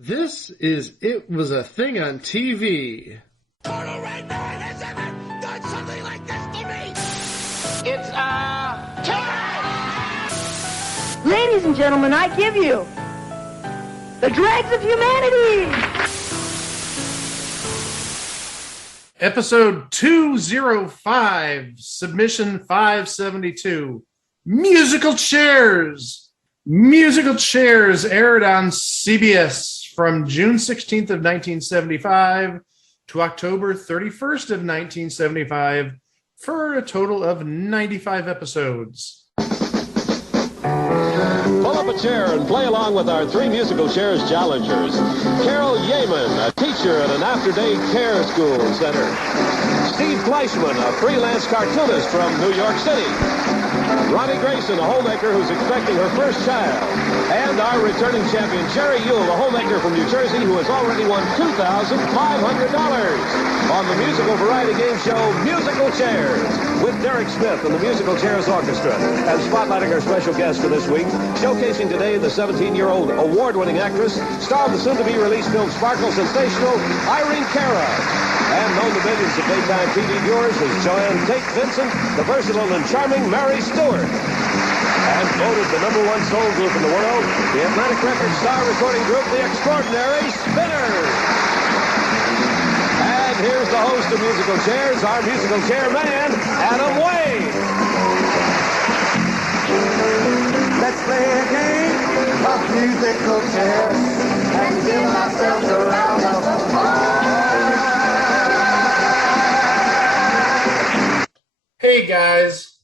This is It Was a Thing on TV. Total Red Man has ever done something like this to me! It's, time! Ladies and gentlemen, I give you the dregs of humanity! Episode 205, Submission 572, Musical Chairs. Musical Chairs aired on CBS from June 16th of 1975 to October 31st of 1975 for a total of 95 episodes. Pull up a chair and play along with our three musical chairs challengers. Carol Yeaman, a teacher at an after-day care school center. Steve Fleischman, a freelance cartoonist from New York City. Ronnie Grayson, a homemaker who's expecting her first child. And our returning champion, Jerry Yule, a homemaker from New Jersey who has already won $2,500 on the musical variety game show Musical Chairs with Derek Smith and the Musical Chairs Orchestra. And spotlighting our special guest for this week, showcasing today the 17-year-old award-winning actress, star of the soon-to-be-released film Sparkle Sensational, Irene Cara. And known to millions of daytime TV viewers as Joanne Tate Vincent, the versatile and charming Mary Stewart. And voted the #1 soul group in the world, the Atlantic Records star recording group, the extraordinary Spinners. And here's the host of Musical Chairs, our musical chairman, Adam Wade. Let's play a game of musical chairs and give ourselves a round of applause. Hey guys,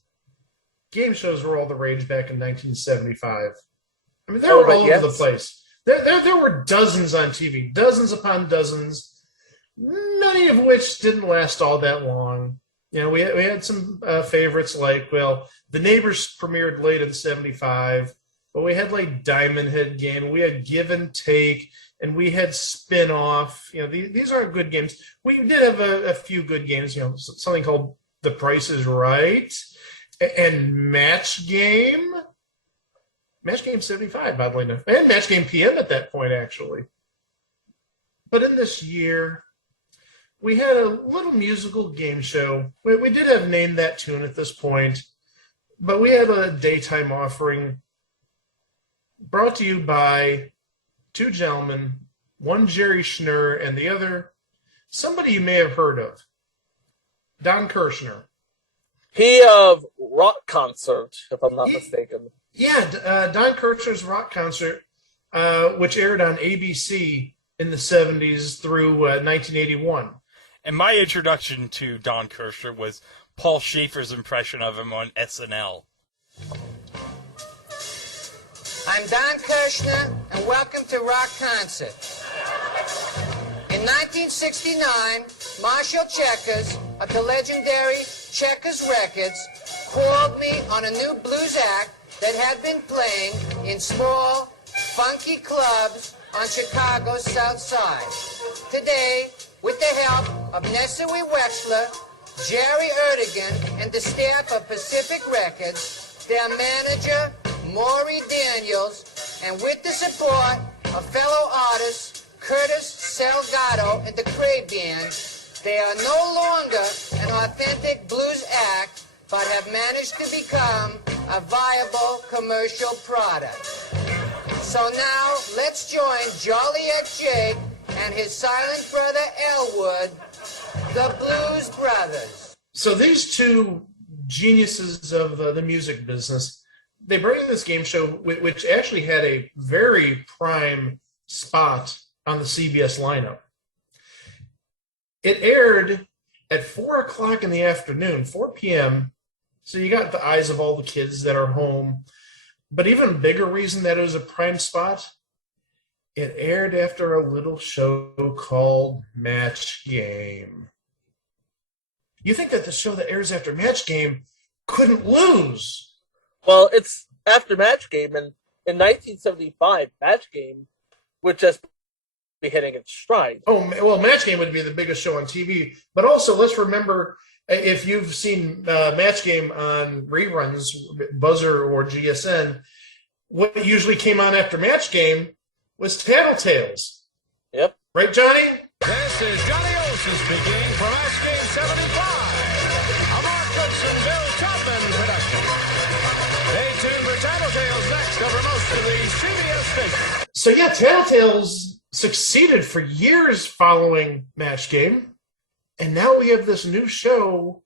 game shows were all the rage back in 1975. I mean, they were all over the place. There were dozens on TV, dozens upon dozens, many of which didn't last all that long. You know, we had some favorites like, well, The Neighbors premiered late in 75, but we had like Diamond Head Game, we had Give and Take, and we had Spin-Off. You know, these aren't good games. We did have a few good games, you know, something called The Price is Right, and Match Game. Match Game 75, oddly enough. And Match Game PM at that point, actually. But in this year, we had a little musical game show. We did have Name That Tune at this point, but we had a daytime offering brought to you by two gentlemen, one Jerry Schnurr and the other somebody you may have heard of, Don Kirshner. He of Rock Concert, if I'm not mistaken. Yeah, Don Kirshner's Rock Concert, which aired on ABC in the 70s through 1981. And my introduction to Don Kirshner was Paul Schaefer's impression of him on SNL. I'm Don Kirshner, and welcome to Rock Concert. In 1969, Marshall Checkers of the legendary Checkers Records called me on a new blues act that had been playing in small, funky clubs on Chicago's South Side. Today, with the help of Nessie Wexler, Jerry Erdogan, and the staff of Pacific Records, their manager, Maury Daniels, and with the support of fellow artists Curtis Salgado and the Cray Band, they are no longer an authentic blues act, but have managed to become a viable commercial product. So now, let's join Jolly X Jake and his silent brother Elwood, the Blues Brothers. So these two geniuses of the music business, they bring this game show, which actually had a very prime spot on the CBS lineup. It aired at 4 o'clock in the afternoon, 4 p.m., so you got the eyes of all the kids that are home. But even bigger reason that it was a prime spot, it aired after a little show called Match Game. You think that the show that airs after Match Game couldn't lose? Well, it's after Match Game, and in 1975, Match Game would just be hitting its stride. Oh, well, Match Game would be the biggest show on TV. But also, let's remember, if you've seen Match Game on reruns, Buzzer or GSN, what usually came on after Match Game was Tattletales. Yep. Right, Johnny? This is Johnny Olson speaking for Match Game 75, a Mark Goodson, Bill Tubman production. Stay tuned for Tattletales next over most of the CBS stations. So yeah, Tattletales succeeded for years following Match Game, and now we have this new show,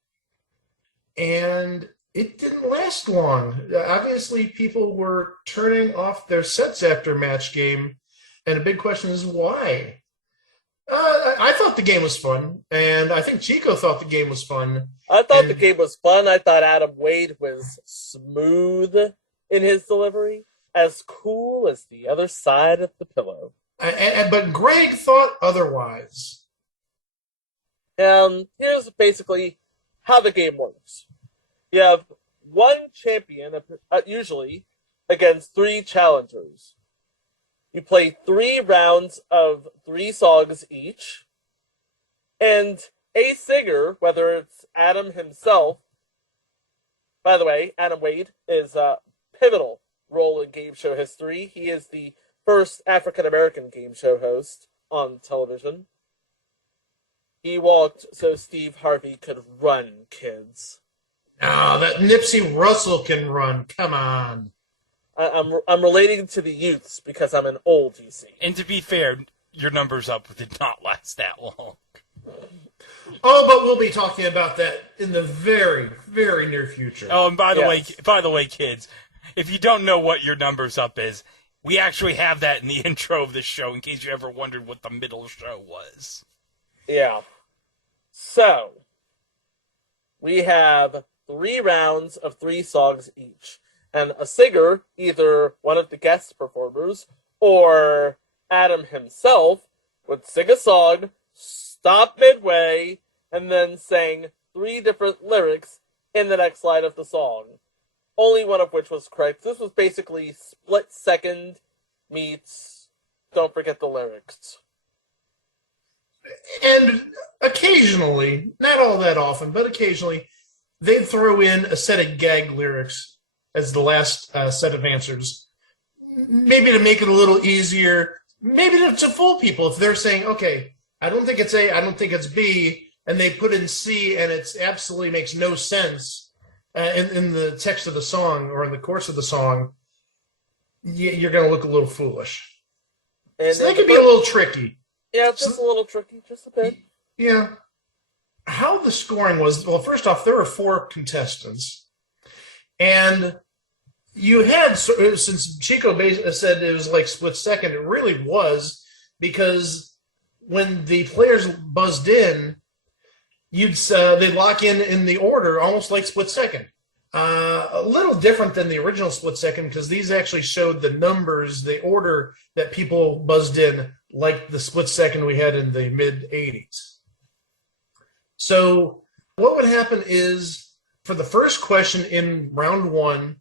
and it didn't last long. Obviously, people were turning off their sets after Match Game, and a big question is why? I thought the game was fun, and I think Chico thought the game was fun. I thought the game was fun. I thought Adam Wade was smooth in his delivery, as cool as the other side of the pillow. But Greg thought otherwise. Here's basically how the game works. You have one champion, usually, against 3 challengers. You play 3 rounds of 3 songs each, and a singer, whether it's Adam himself, by the way, Adam Wade is a pivotal role in game show history. He is the first African-American game show host on television. He walked so Steve Harvey could run, kids. Oh, that Nipsey Russell can run. Come on. I'm relating to the youths because I'm an old DC. And to be fair, your numbers up did not last that long. Oh, but we'll be talking about that in the very, very near future. Oh, and by the way, kids, if you don't know what your numbers up is, we actually have that in the intro of this show in case you ever wondered what the middle show was. Yeah. So, we have 3 rounds of 3 songs each. And a singer, either one of the guest performers or Adam himself, would sing a song, stop midway, and then sing 3 different lyrics in the next line of the song. Only one of which was correct. This was basically split second meets don't forget the lyrics. And occasionally, not all that often, but occasionally, they'd throw in a set of gag lyrics as the last set of answers. Maybe to make it a little easier, maybe to fool people. If they're saying, okay, I don't think it's A, I don't think it's B, and they put in C, and it absolutely makes no sense in the text of the song or in the course of the song, you're going to look a little foolish. And so that could be a little tricky. Yeah, just a little tricky, just a bit. Yeah. How the scoring was, well, first off, there were 4 contestants. And you had, since Chico said it was like split second, it really was, because when the players buzzed in, they'd lock in the order almost like split second. A little different than the original split second, because these actually showed the numbers, the order that people buzzed in, like the split second we had in the mid-'80s. So what would happen is, for the first question in round 1,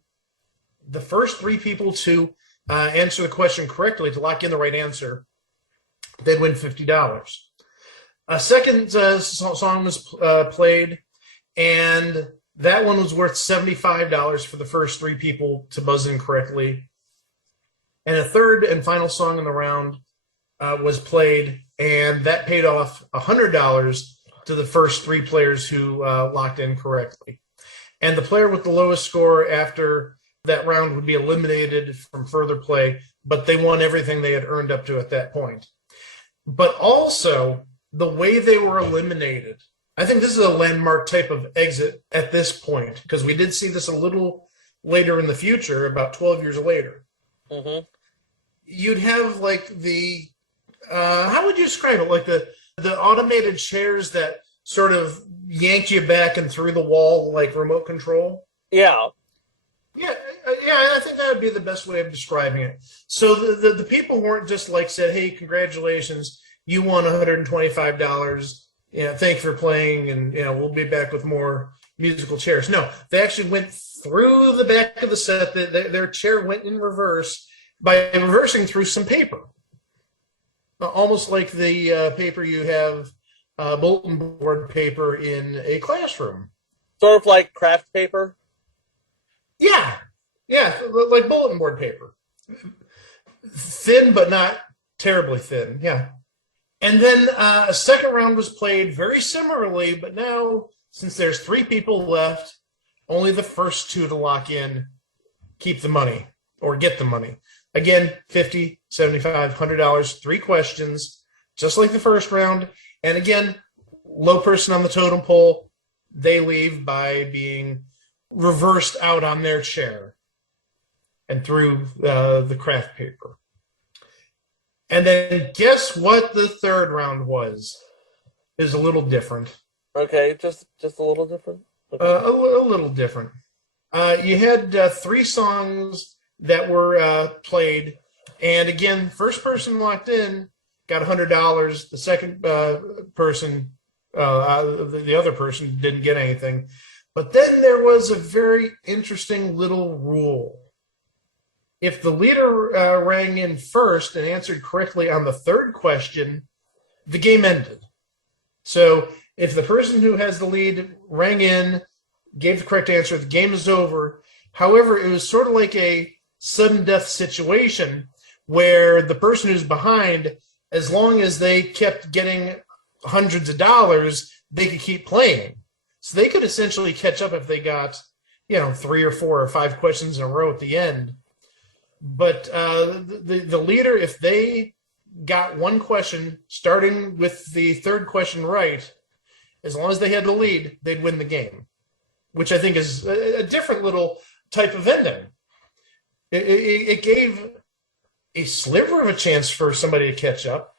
the first 3 people to answer the question correctly, to lock in the right answer, they'd win $50. A second song was played, and that one was worth $75 for the first 3 people to buzz in correctly. And a third and final song in the round was played, and that paid off $100 to the first 3 players who locked in correctly. And the player with the lowest score after that round would be eliminated from further play, but they won everything they had earned up to at that point. But also, the way they were eliminated, I think this is a landmark type of exit at this point, because we did see this a little later in the future, about 12 years later. Mm-hmm. You'd have like how would you describe it? Like the automated chairs that sort of yanked you back and through the wall like remote control? Yeah. Yeah, I think that would be the best way of describing it. So the people weren't just like said, hey, congratulations, you won $125. Thank you for playing, and we'll be back with more musical chairs. No, they actually went through the back of the set. Their chair went in reverse by reversing through some paper. Almost like the paper you have, bulletin board paper in a classroom. Sort of like craft paper? Yeah, like bulletin board paper. Thin, but not terribly thin, yeah. And then a second round was played very similarly, but now, since there's 3 people left, only the first 2 to lock in keep the money or get the money. Again, $50, $75, $100, 3 questions, just like the first round. And again, low person on the totem pole, they leave by being reversed out on their chair and through the craft paper. And then guess what the third round was? Is a little different. Okay, just a little different? Okay. A little different. You had 3 songs that were played. And again, first person locked in got $100. The second person, the other person didn't get anything. But then there was a very interesting little rule. If the leader rang in first and answered correctly on the third question, the game ended. So if the person who has the lead rang in, gave the correct answer, the game is over. However, it was sort of like a sudden death situation where the person who's behind, as long as they kept getting hundreds of dollars, they could keep playing. So they could essentially catch up if they got, 3 or 4 or 5 questions in a row at the end. But the leader, if they got one question, starting with the third question right, as long as they had the lead, they'd win the game, which I think is a different little type of ending. It gave a sliver of a chance for somebody to catch up,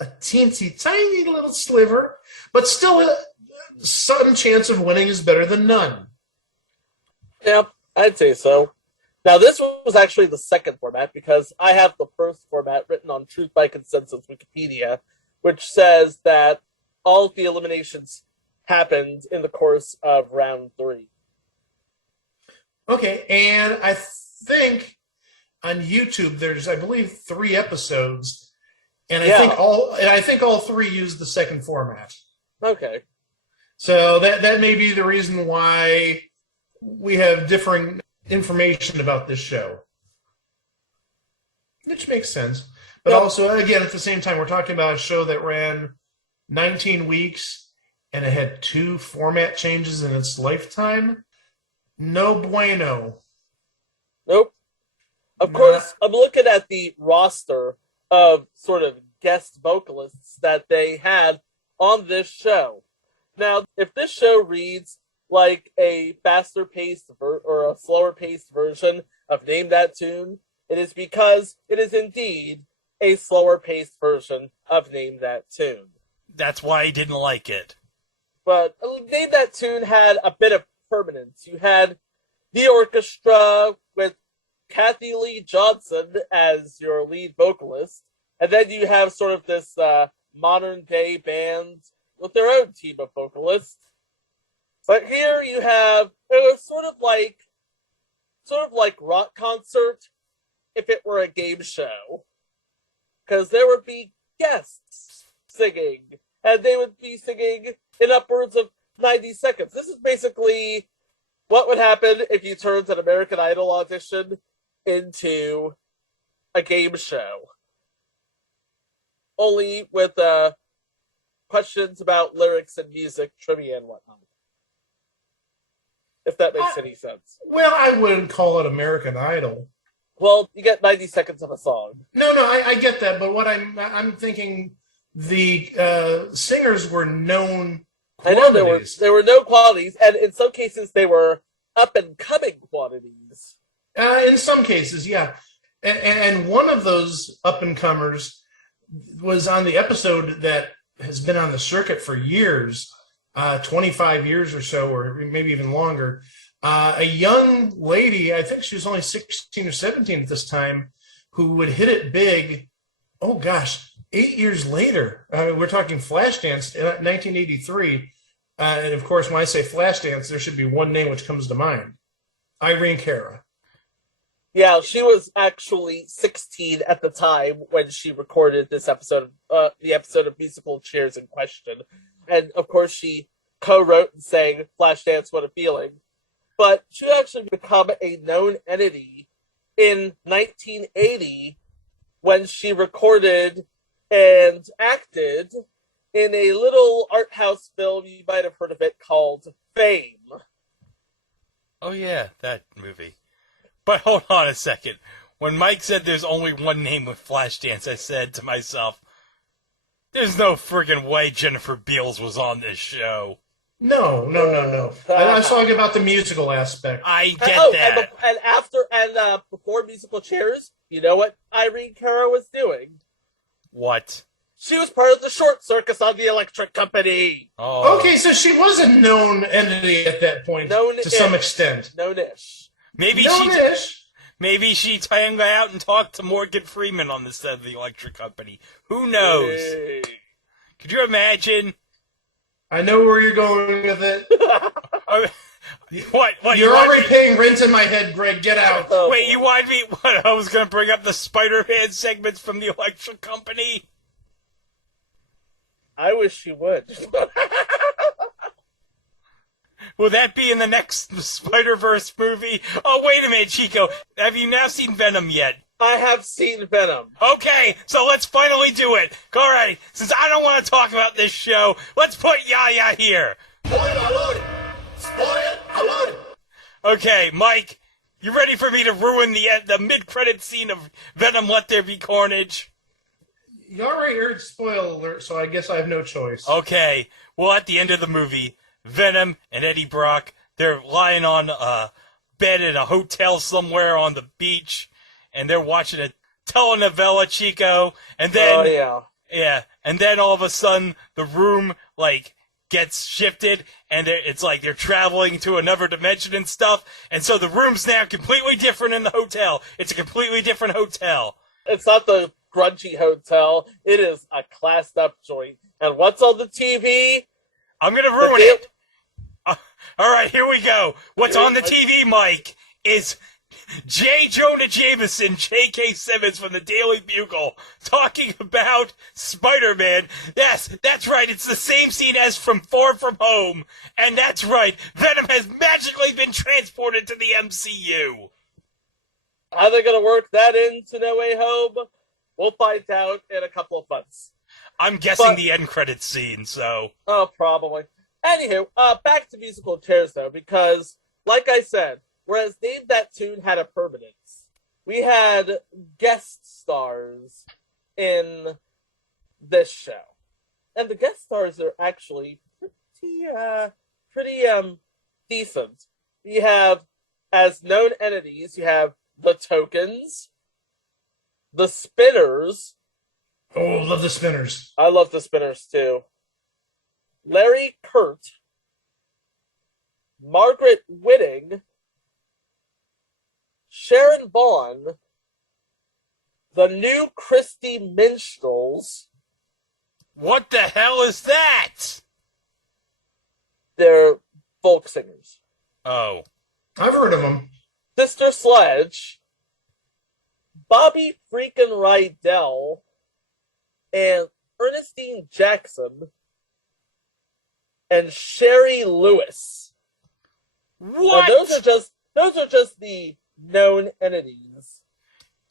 a teensy tiny little sliver, but still some chance of winning is better than none. Yeah, I'd say so. Now, this was actually the second format because I have the first format written on Truth by Consensus Wikipedia, which says that all of the eliminations happened in the course of round 3. Okay, and I think on YouTube there's, I believe, 3 episodes, and I think all 3 use the second format. Okay. So that may be the reason why we have differing information about this show, which makes sense. But also, again, at the same time, we're talking about a show that ran 19 weeks and it had 2 format changes in its lifetime. No bueno. Nope. Of course, I'm looking at the roster of sort of guest vocalists that they had on this show. Now, if this show reads like a faster-paced or a slower-paced version of Name That Tune, it is because it is indeed a slower-paced version of Name That Tune. That's why I didn't like it. But Name That Tune had a bit of permanence. You had the orchestra with Kathy Lee Johnson as your lead vocalist, and then you have sort of this modern-day band with their own team of vocalists. But here you have, it was sort of like rock concert if it were a game show. Because there would be guests singing, and they would be singing in upwards of 90 seconds. This is basically what would happen if you turned an American Idol audition into a game show. Only with questions about lyrics and music, trivia, and whatnot. If that makes any sense. Well, I wouldn't call it American Idol. Well, you get 90 seconds of a song. No, I get that, but what I'm thinking, the singers were known quantities. I know there were no qualities, and in some cases they were up and coming quantities. In some cases, yeah. And one of those up and comers was on the episode that has been on the circuit for years. 25 years or so, or maybe even longer. A young lady, I think she was only 16 or 17 at this time, who would hit it big, 8 years later. We're talking Flashdance, 1983. And of course, when I say Flashdance, there should be one name which comes to mind. Irene Cara. Yeah, she was actually 16 at the time when she recorded this episode, the episode of Musical Chairs in question. And, of course, she co-wrote and sang Flashdance, What a Feeling. But she actually became a known entity in 1980 when she recorded and acted in a little art house film, you might have heard of it, called Fame. Oh yeah, that movie. But hold on a second. When Mike said there's only one name with Flashdance, I said to myself, there's no friggin' way Jennifer Beals was on this show. No. I was talking about the musical aspect. I get that. And before musical chairs, you know what Irene Cara was doing? What? She was part of the short circus on the Electric Company. Oh. Okay, so she was a known entity at that point, to some extent. Known-ish. Maybe she hung out and talked to Morgan Freeman on the set of the Electric Company. Who knows? Hey. Could you imagine? I know where you're going with it. What? You're already paying rent in my head, Greg. Get out. Oh, wait, you wanted me? What? I was going to bring up the Spider-Man segments from the Electric Company? I wish you would. Will that be in the next Spider-Verse movie? Oh, wait a minute, Chico. Have you now seen Venom yet? I have seen Venom. Okay, so let's finally do it. All right, since I don't want to talk about this show, let's put Yaya here. Okay, Mike, you ready for me to ruin the mid-credit scene of Venom Let There Be Carnage? You already heard spoiler alert, so I guess I have no choice. Okay, well, at the end of the movie, Venom and Eddie Brock, they're lying on a bed in a hotel somewhere on the beach, and they're watching a telenovela, Chico, and then... Oh, yeah. Yeah, and then all of a sudden, the room, gets shifted, and it's like they're traveling to another dimension and stuff, and so the room's now completely different in the hotel. It's a completely different hotel. It's not the grungy hotel. It is a classed up joint. And what's on the TV? I'm going to ruin it. All right, here we go. What's on the TV, Mike, is J. Jonah Jameson, J.K. Simmons from the Daily Bugle, talking about Spider-Man. Yes, that's right. It's the same scene as from Far From Home. And that's right. Venom has magically been transported to the MCU. How they're going to work that into No Way Home? We'll find out in a couple of months. I'm guessing the end credits scene, so... Oh, probably. Anywho, back to musical chairs, though, because, like I said, whereas Name That Tune had a permanence, we had guest stars in this show. And the guest stars are actually pretty decent. You have, as known entities, you have the Tokens, the Spinners. Oh, love the Spinners. I love the Spinners, too. Larry Kurt, Margaret Whiting, Sharon Vaughn, the new Christy Minstrels. What the hell is that? They're folk singers. Oh. I've heard of them. Sister Sledge, Bobby freaking Rydell, and Ernestine Jackson, and Sherry Lewis. What? Now, those are just the known entities.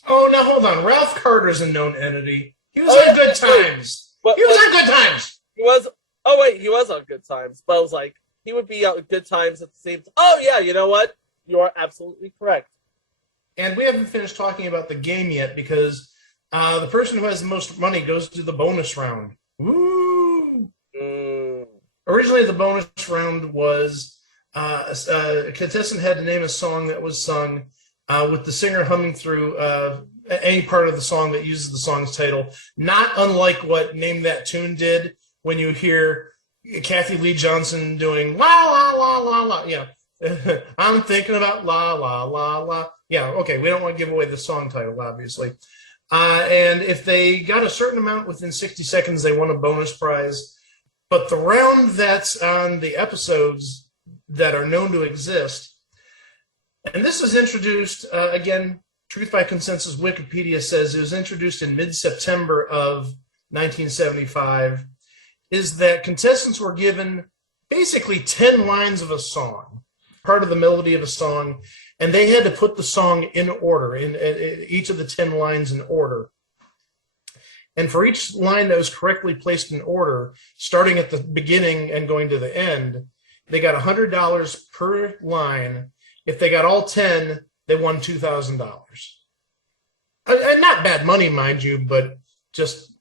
Oh, now hold on. Ralph Carter's a known entity. He was on Good Times. He was on Good Times. He was. Oh wait, he was on Good Times. But I was like, he would be on Good Times at the same time. Oh yeah, you know what? You are absolutely correct. And we haven't finished talking about the game yet because the person who has the most money goes to the bonus round. Woo! Originally, the bonus round was a contestant had to name a song that was sung with the singer humming through any part of the song that uses the song's title, not unlike what Name That Tune did when you hear Kathy Lee Johnson doing la la la la la. Yeah, I'm thinking about la la la la. Yeah, okay, we don't want to give away the song title, obviously. And if they got a certain amount within 60 seconds, they won a bonus prize. But the round that's on the episodes that are known to exist, and this was introduced, again, Truth by Consensus Wikipedia says it was introduced in mid-September of 1975, is that contestants were given basically 10 lines of a song, part of the melody of a song, and they had to put the song in order, in each of the 10 lines in order. And for each line that was correctly placed in order, starting at the beginning and going to the end, they got $100 per line. If they got all 10, they won $2,000. And not bad money, mind you, but just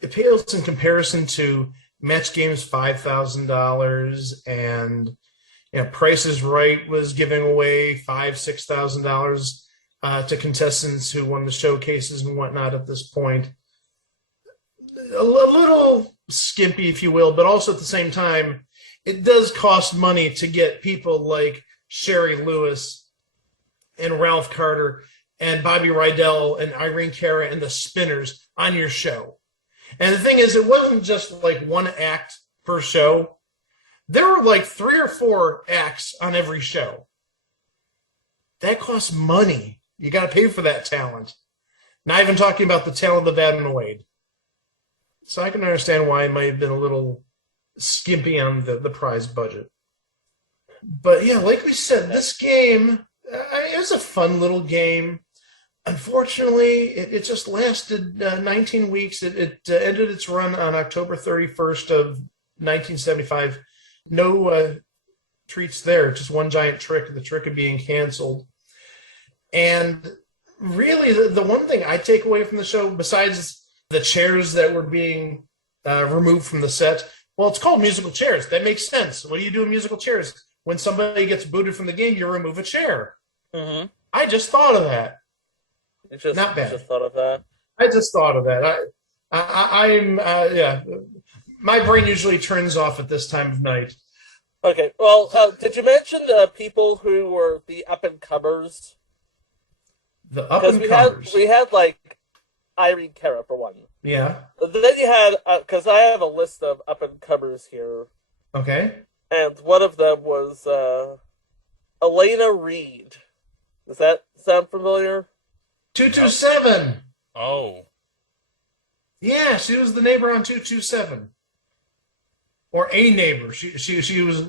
it pales in comparison to Match Game's $5,000, and Price is Right was giving away $5,000-$6,000 to contestants who won the showcases and whatnot at this point. A little skimpy, if you will, but also at the same time, it does cost money to get people like Sherry Lewis and Ralph Carter and Bobby Rydell and Irene Cara and the Spinners on your show. And the thing is, it wasn't just like one act per show. There were like 3 or 4 acts on every show. That costs money. You got to pay for that talent. Not even talking about the talent of Adam and Wade. So I can understand why it might have been a little skimpy on the prize budget. But yeah, like we said, this game, it was a fun little game. Unfortunately, it just lasted 19 weeks. It ended its run on October 31st of 1975. No treats there, just one giant trick, the trick of being canceled. And really, the one thing I take away from the show, besides the chairs that were being removed from the set, well, it's called musical chairs. That makes sense. What do you do in musical chairs? When somebody gets booted from the game, you remove a chair. Mm-hmm. I just thought of that. Not bad. Just thought of that. I just thought of that. I'm my brain usually turns off at this time of night. Okay. Well, did you mention the people who were the up-and-comers? The up-and-comers. We had like Irene Cara for one. Yeah. Then you had, because I have a list of up-and-comers here. Okay. And one of them was Elena Reed. Does that sound familiar? 227. Oh. Yeah, she was the neighbor on 227. Or a neighbor. She was,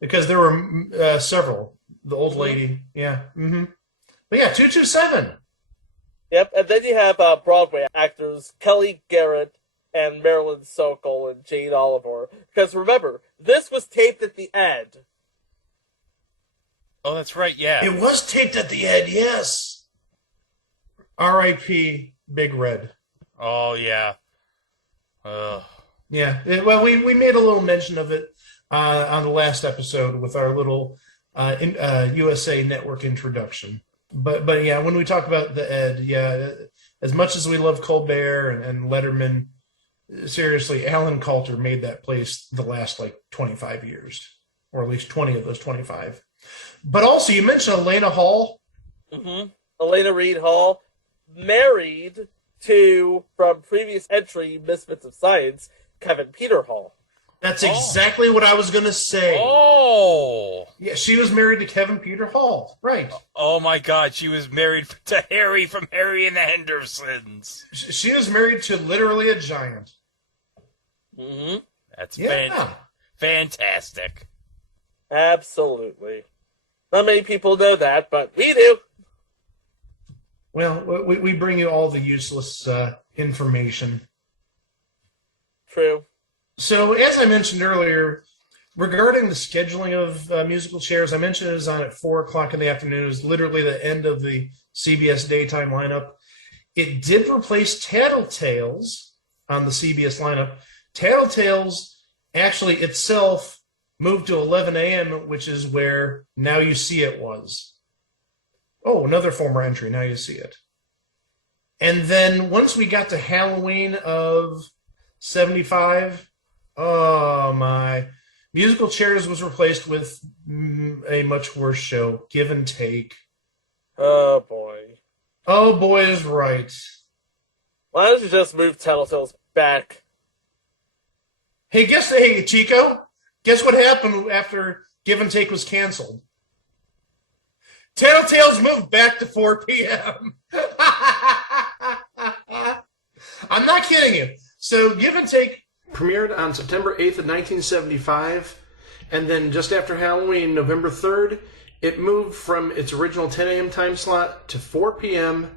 because there were several. The old lady. Yeah. Mm-hmm. But yeah, 227. Yep, and then you have Broadway actors Kelly Garrett and Marilyn Sokol and Jane Oliver. Because remember, this was taped at the Ed. Oh, that's right, yeah. It was taped at the Ed, yes. R.I.P. Big Red. Oh, yeah. Yeah, we made a little mention of it on the last episode with our little USA Network introduction. But yeah, when we talk about the Ed, yeah, as much as we love Colbert and Letterman, seriously, Alan Coulter made that place the last, 25 years, or at least 20 of those 25. But also, you mentioned Elena Hall. Mm-hmm. Elena Reed Hall, married to, from previous entry, Misfits of Science, Kevin Peter Hall. That's exactly what I was going to say. Oh! Yeah, she was married to Kevin Peter Hall. Right. Oh, my God. She was married to Harry from Harry and the Hendersons. She was married to literally a giant. Mm-hmm. That's fantastic. Absolutely. Not many people know that, but we do. Well, we bring you all the useless information. True. So, as I mentioned earlier, regarding the scheduling of musical chairs, I mentioned it was on at 4 o'clock in the afternoon. It was literally the end of the CBS daytime lineup. It did replace Tattletales on the CBS lineup. Tattletales actually itself moved to 11 a.m., which is where Now You See It was. Oh, another former entry, Now You See It. And then once we got to Halloween of 75, oh my, Musical Chairs was replaced with a much worse show, Give and Take. Oh boy. Oh boy is right. Why don't you just move Tattletales back? Hey, Chico, guess what happened after Give and Take was canceled? Tattletales moved back to 4 p.m. I'm not kidding you. So Give and Take premiered on September 8th of 1975, and then just after Halloween, November 3rd, it moved from its original 10 a.m. time slot to 4 p.m.,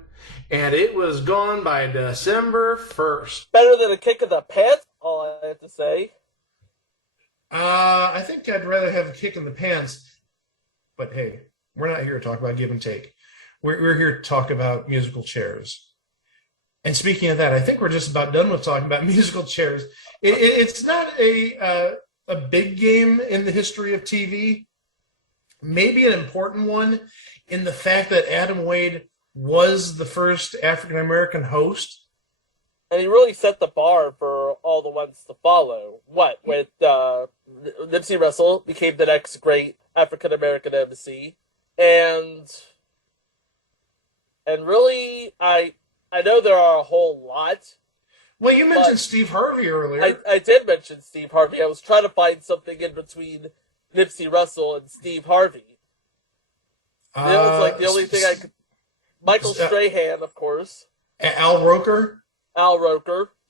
And it was gone by December 1st. Better than a kick in the pants, all I have to say. I think I'd rather have a kick in the pants. But hey, we're not here to talk about give and take. We're here to talk about musical chairs. And speaking of that, I think we're just about done with talking about musical chairs. It's not a big game in the history of TV. Maybe an important one in the fact that Adam Wade was the first African-American host. And he really set the bar for all the ones to follow. With Nipsey Russell became the next great African-American emcee. And really, I know there are a whole lot. Well, you mentioned Steve Harvey earlier. I did mention Steve Harvey. I was trying to find something in between Nipsey Russell and Steve Harvey. It was like the only thing I could... Michael Strahan, of course. Al Roker.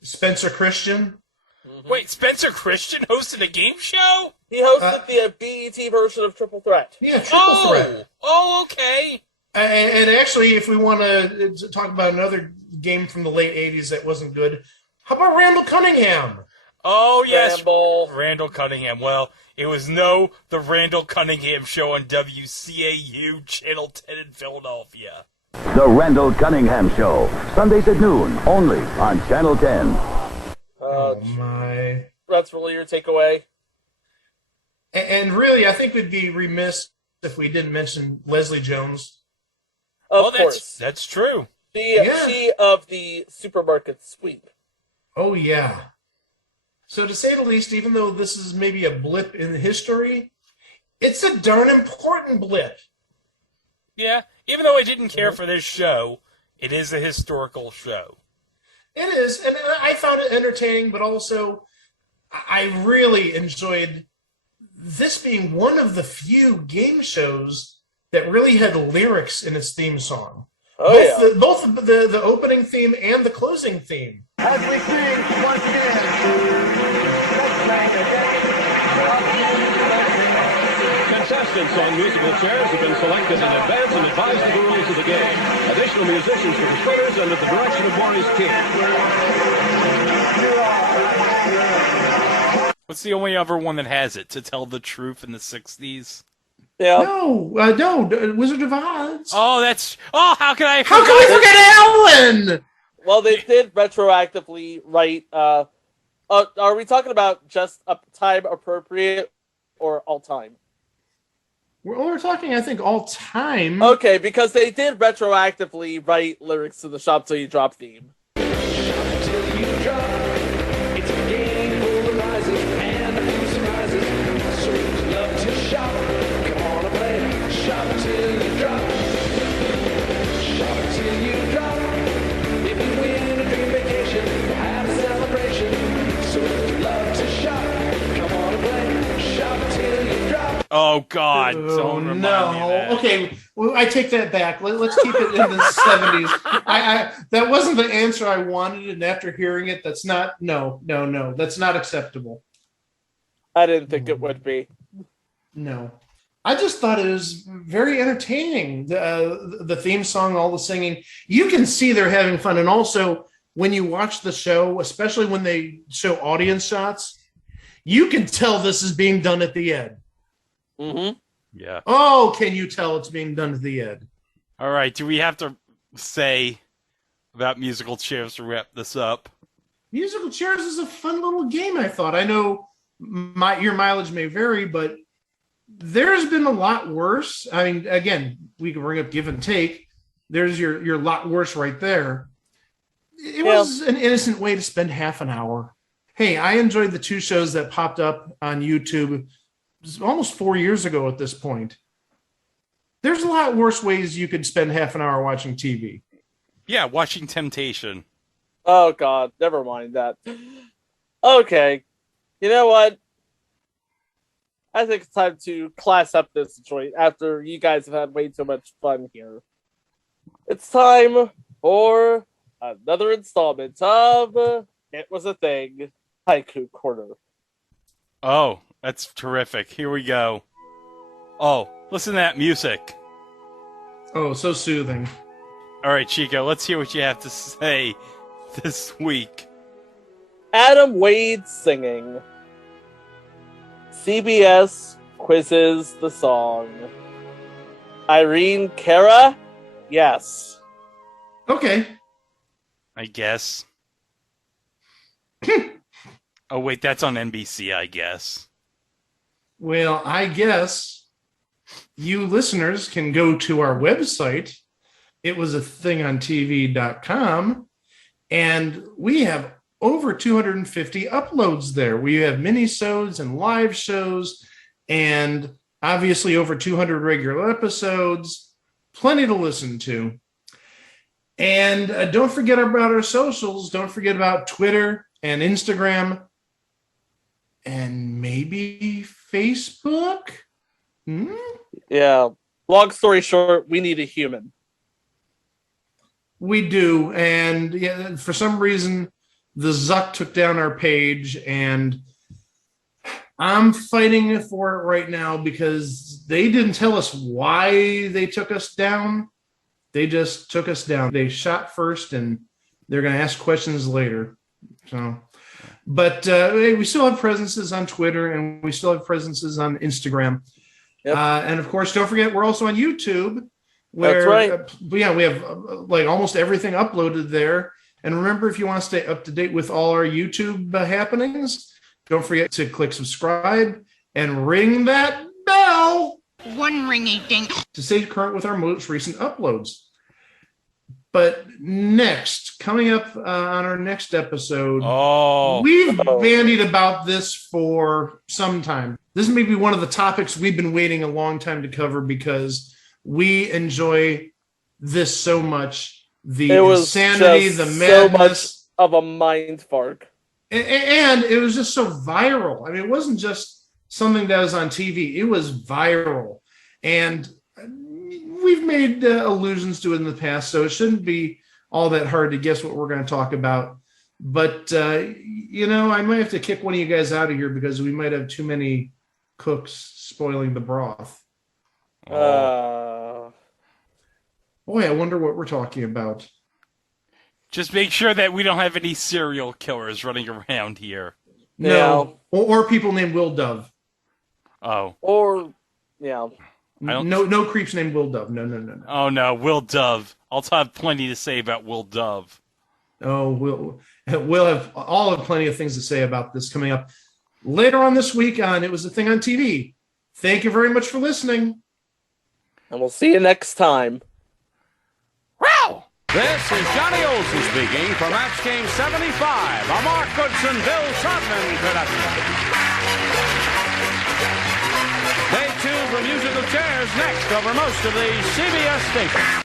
Spencer Christian. Mm-hmm. Wait, Spencer Christian hosted a game show? He hosted the BET version of Triple Threat. Yeah, Triple Threat. Oh, okay. And actually, if we want to talk about another game from the late 80s that wasn't good, how about Randall Cunningham? Oh, yes. Randall Cunningham. Well, it was the Randall Cunningham Show on WCAU Channel 10 in Philadelphia. The Randall Cunningham Show, Sundays at noon, only on Channel 10. Oh, my. That's really your takeaway? And really, I think we'd be remiss if we didn't mention Leslie Jones. Of course. That's true. She of the supermarket sweep. Oh, yeah. So to say the least, even though this is maybe a blip in history, it's a darn important blip. Yeah, even though I didn't care for this show, it is a historical show. It is, and I found it entertaining, but also I really enjoyed this being one of the few game shows that really had lyrics in its theme song. Both the opening theme and the closing theme. As we sing once again, let's make a day. Contestants on musical chairs have been selected in advance and advised of the rules of the game. Additional musicians for the spinners under the direction of Maurice King. What's the only other one that has it? To Tell the Truth in the 60s? Yeah. No, Wizard of Oz. How can I forget Alan? Well, they did retroactively write, are we talking about just time appropriate or all time? We're talking, I think, all time. Okay, because they did retroactively write lyrics to the Shop Till You Drop theme. Oh, God. Don't remind me of that. Okay, well, I take that back. Let's keep it in the 70s. That wasn't the answer I wanted, and after hearing it, that's not... No. That's not acceptable. I didn't think it would be. No. I just thought it was very entertaining. The theme song, all the singing. You can see they're having fun. And also, when you watch the show, especially when they show audience shots, you can tell this is being done at the Ed. Mm-hmm. Yeah. Oh, can you tell it's being done at the Ed? All right. Do we have to say about musical chairs to wrap this up? Musical chairs is a fun little game, I thought. I know your mileage may vary, but there's been a lot worse. I mean, again, we can bring up give and take. There's your lot worse right there. It was an innocent way to spend half an hour. Hey, I enjoyed the two shows that popped up on YouTube almost 4 years ago at this point. There's a lot worse ways you could spend half an hour watching TV. Yeah, watching Temptation. Oh, God. Never mind that. Okay. You know what? I think it's time to class up this joint after you guys have had way too much fun here. It's time for another installment of It Was a Thing, Haiku Corner. Oh, that's terrific. Here we go. Oh, listen to that music. Oh, so soothing. All right, Chico, let's hear what you have to say this week. Adam Wade singing. CBS quizzes the song. Irene Cara? Yes. Okay. I guess. Oh, wait, that's on NBC, I guess. Well, I guess you listeners can go to our website. It was a thingontv.com, and we have over 250 uploads there. We have mini-sodes and live shows, and obviously over 200 regular episodes. Plenty to listen to. And don't forget about our socials. Don't forget about Twitter and Instagram and maybe Facebook. Yeah. Long story short, we need a human. We do. And yeah, for some reason, the Zuck took down our page, and I'm fighting for it right now because they didn't tell us why they took us down. They just took us down. They shot first, and they're going to ask questions later. So, but we still have presences on Twitter, and we still have presences on Instagram. Yep. And of course, don't forget, we're also on YouTube. Where, That's right. Yeah, we have like almost everything uploaded there. And remember, if you want to stay up to date with all our YouTube happenings, don't forget to click subscribe and ring that bell. One ringy ding. To stay current with our most recent uploads. But next, coming up on our next episode, we've bandied about this for some time. This may be one of the topics we've been waiting a long time to cover because we enjoy this so much. The insanity, the madness. So much of a mind fart. And it was just so viral. I mean, it wasn't just something that was on TV. It was viral. And we've made allusions to it in the past, so it shouldn't be all that hard to guess what we're going to talk about. But, I might have to kick one of you guys out of here because we might have too many cooks spoiling the broth. Boy, I wonder what we're talking about. Just make sure that we don't have any serial killers running around here. No. Or people named Will Dove. Oh. Or, yeah. No creeps named Will Dove. No. Oh, no, Will Dove. I'll have plenty to say about Will Dove. Oh, we'll have plenty of things to say about this coming up later on this week on It Was a Thing on TV. Thank you very much for listening. And we'll see you next time. Wow! This is Johnny Olson speaking for Match Game 75, a Mark Goodson, Bill Trotman production. Stay tuned for musical chairs next over most of the CBS stations.